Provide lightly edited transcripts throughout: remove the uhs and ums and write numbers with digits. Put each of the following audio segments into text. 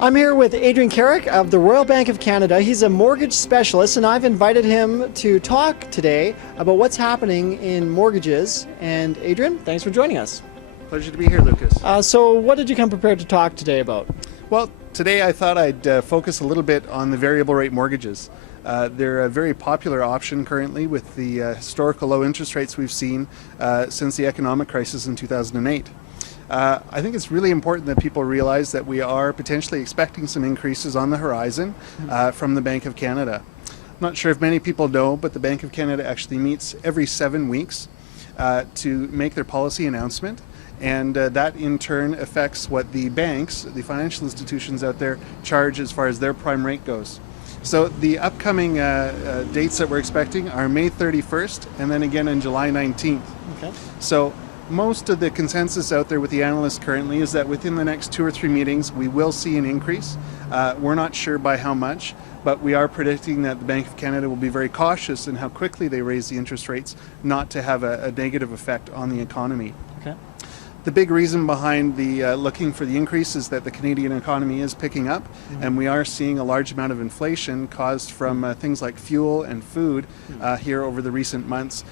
I'm here with Adrian Carrick of the Royal Bank of Canada. He's a mortgage specialist, and I've invited him to talk today about what's happening in mortgages. And Adrian, thanks for joining us. Pleasure to be here, Lucas. So what did you come prepared to talk today about? Well, today I thought I'd focus a little bit on the variable rate mortgages. They're a very popular option currently with the historical low interest rates we've seen since the economic crisis in 2008. I think it's really important that people realize that we are potentially expecting some increases on the horizon from the Bank of Canada. I'm not sure if many people know, but the Bank of Canada actually meets every 7 weeks to make their policy announcement, and that in turn affects what the banks, the financial institutions out there, charge as far as their prime rate goes. So the upcoming dates that we're expecting are May 31st and then again on July 19th. Okay. So most of the consensus out there with the analysts currently is that within the next 2 or 3 meetings we will see an increase. We're not sure by how much, but we are predicting that the Bank of Canada will be very cautious in how quickly they raise the interest rates, not to have a negative effect on the economy. Okay. The big reason behind the looking for the increase is that the Canadian economy is picking up, and we are seeing a large amount of inflation caused from things like fuel and food here over the recent months,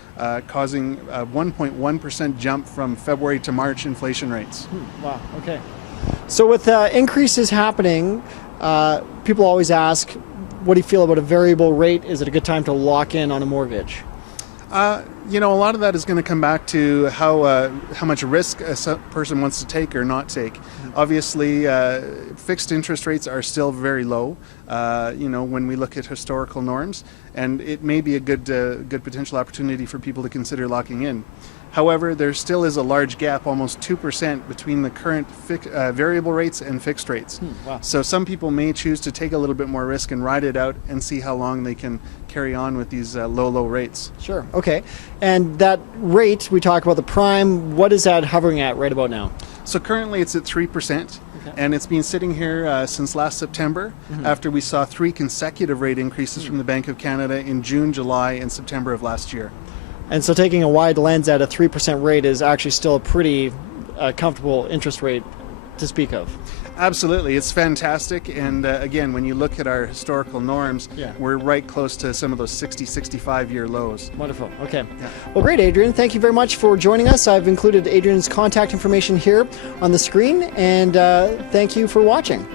causing a 1.1% jump from February to March inflation rates. Wow, okay. So with increases happening, people always ask, what do you feel about a variable rate? Is it a good time to lock in on a mortgage? A lot of that is going to come back to how much risk a person wants to take or not take. Obviously, fixed interest rates are still very low, when we look at historical norms, and it may be a good potential opportunity for people to consider locking in. However, there still is a large gap, almost 2%, between the current variable rates and fixed rates. Wow. So some people may choose to take a little bit more risk and ride it out and see how long they can carry on with these low rates. Sure, okay. And that rate, we talk about the prime, what is that hovering at right about now? So currently it's at 3%, and it's been sitting here since last September, after we saw 3 consecutive rate increases from the Bank of Canada in June, July, and September of last year. And so taking a wide lens at a 3% rate is actually still a pretty comfortable interest rate to speak of. Absolutely, it's fantastic, and again, when you look at our historical norms, we're right close to some of those 65-year lows. Wonderful, okay. Yeah. Well, great, Adrian. Thank you very much for joining us. I've included Adrian's contact information here on the screen, and thank you for watching.